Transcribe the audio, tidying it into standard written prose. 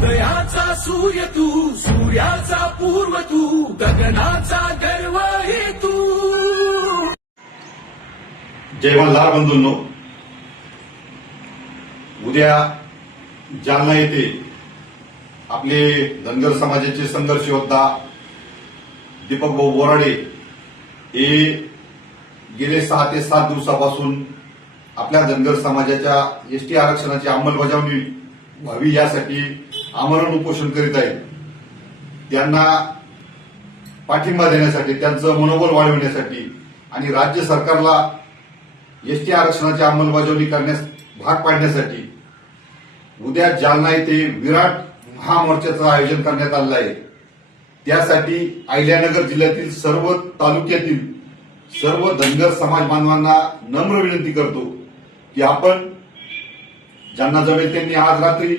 उदयाचा सूर्य तू, सूर्याचा पूर्व तू, गगनाचा गर्व हे तू. जय मल्हार बंधूंनो, उद्या जालना येथे आपले धनगर समाजाचे संघर्ष योद्धा दीपक भाऊ बोराडे हे गेले 6 ते 7 दिवसापासून आपल्या धनगर समाजाच्या एसटी आरक्षणाची अंमलबजावणी व्हावी यासाठी आमरण उपोषण करीत आहेत. त्यांना पाठिंबा देण्यासाठी, त्यांचं मनोबल वाढविण्यासाठी आणि राज्य सरकारला एसटी आरक्षणाची अंमलबजावणी करण्यास भाग पाडण्यासाठी उद्या जालना येथे विराट महामोर्चाचं आयोजन करण्यात आलं आहे. त्यासाठी अहिल्यानगर जिल्ह्यातील सर्व तालुक्यातील सर्व धनगर समाज बांधवांना नम्र विनंती करतो की आपण ज्यांना जमेल त्यांनी आज रात्री